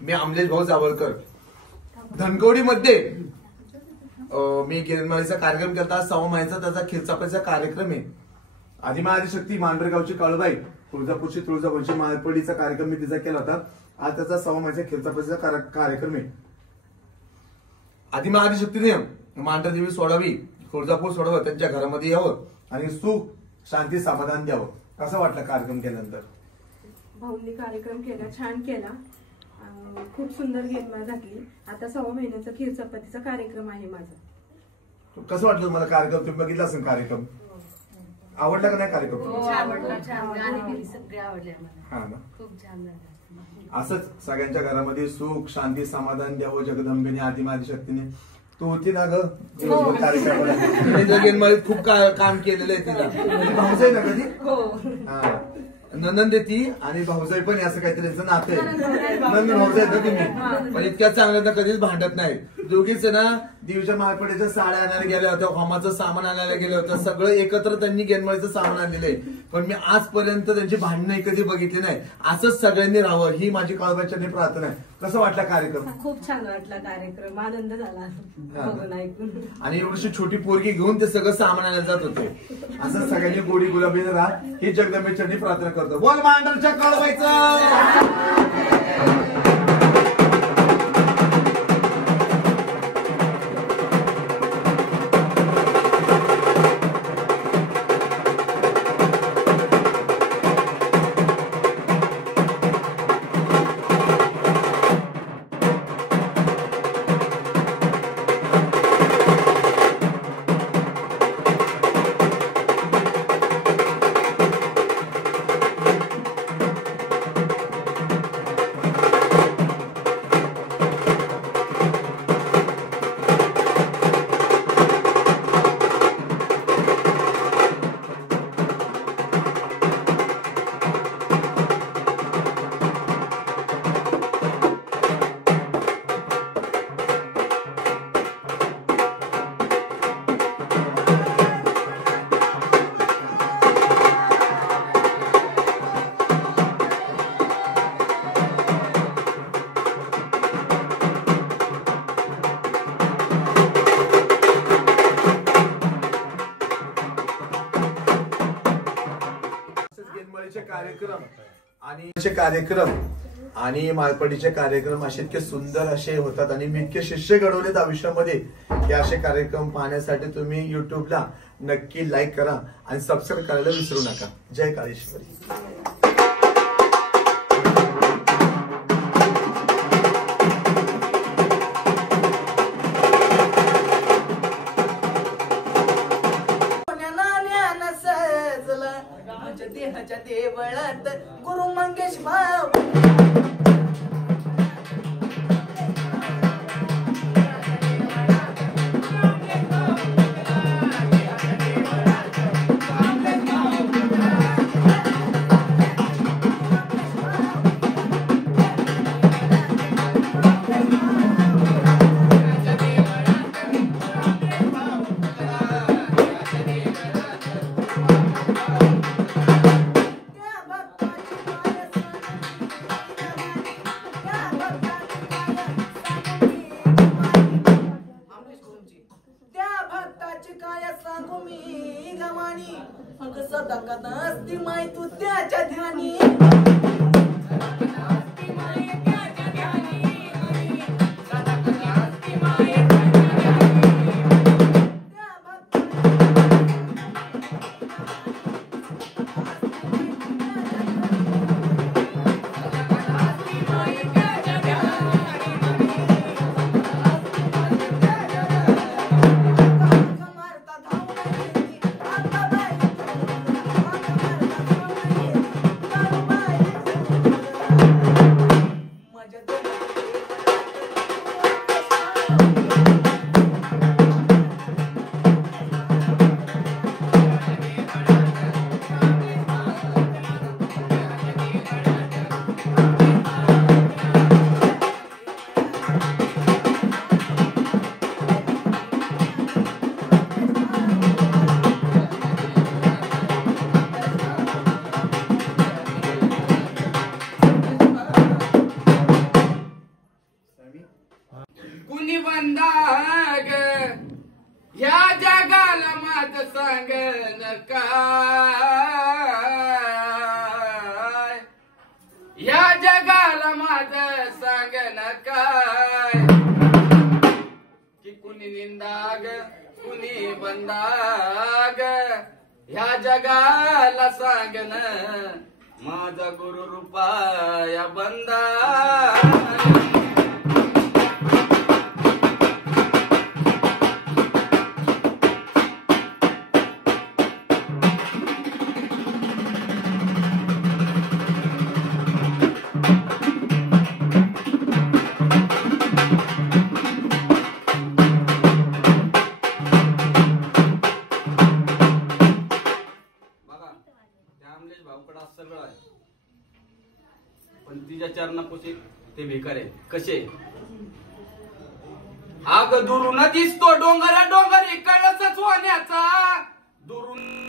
मी अमलेश भाऊ जावळकर धनकवडी मध्ये मी गिरणमाळीचा कार्यक्रम केला. 6 महिन्याचा त्याचा खिरचापाचा कार्यक्रम आहे. आदिमा आदिशक्ती मांढरगावची काळूबाई, तुळजापूरची तुळजाभवानीची माळपडीचा कार्यक्रम मी तिचा केला होता. आज त्याचा 6 महिन्याचा खिरचापाचा कार्यक्रम आहे. आदिमा आदिशक्तीने मांढरदेवी सोडावी, तुळजापूर सोडावं, त्यांच्या घरामध्ये यावं आणि सुख शांती समाधान द्यावं. कसं वाटलं कार्यक्रम केल्यानंतर? भाऊंनी कार्यक्रम केला, छान केला, खूप सुंदर गिरणमाळ घातली. आता 6 महिन्याचा खीरचपातीचा कार्यक्रम आहे माझा. कसं वाटलं मला कार्यक्रम? तुम्ही बघितला असेल कार्यक्रम, आवडला का नाही कार्यक्रम? असंच सगळ्यांच्या घरामध्ये सुख शांती समाधान द्यावं जगदंबेने आदिमादी शक्तीने. तू होती ना ग कार्यक्रमाला? गिरणमाळीत खूप काम केलेलं आहे तिला. भाऊजाई ना कधी नंदन देती आणि भाऊजाई पण असं काहीतरी त्यांचं नातं आहे. नंदन भाऊजाई ना तुम्ही पण इतक्या चांगल्या कधीच भांडत नाही. दोघीच ना देवीच्या माळपडीच्या साड्या आणायला गेल्या होत्या, होमाचं सामान आणायला गेलं होतं, सगळं एकत्र त्यांनी गिरणमाळीचं सामान आणलेलं आहे. पण मी आजपर्यंत त्यांची भांडणं कधी बघितली नाही. असंच सगळ्यांनी राहावं ही माझी काळबाईच्या प्रार्थना आहे. कसं वाटला कार्यक्रम? खूप छान वाटला कार्यक्रम, आनंद झाला बघून ऐकून. आणि एवढीशी छोटी पोरगी घेऊन ते सगळं सामान आणायला जात होते. असं सगळ्यांनी गोडी गुलाबीने राहा ही जगदंबेच्या प्रार्थना करतो. बोल मांढरच्या काळबाईचं. कार्यक्रम आणि माळपडीचे कार्यक्रम असे इतके सुंदर असे होतात आणि मी इतके शिष्य घडवलेत आयुष्यामध्ये की असे कार्यक्रम पाहण्यासाठी तुम्ही युट्यूबला नक्की लाईक करा आणि सबस्क्राईब करायला विसरू नका. जय काळेश्वरी. देहाच्या देवळात गुरु मंगेश भाव ती माय तू त्याच्या ध्यानी Thank you. काय या जगाला माझं सांगन काय की कुणी निंदाग कुणी बंदाग ह्या जगाला सांगन माझा गुरु रूपाया बंदा सगळं आहे पण तिच्या चरणापाशी ते भिकार आहे कसे आग दुरून दिसतो डोंगर डोंगरी कळसच वाण्याचा दुरून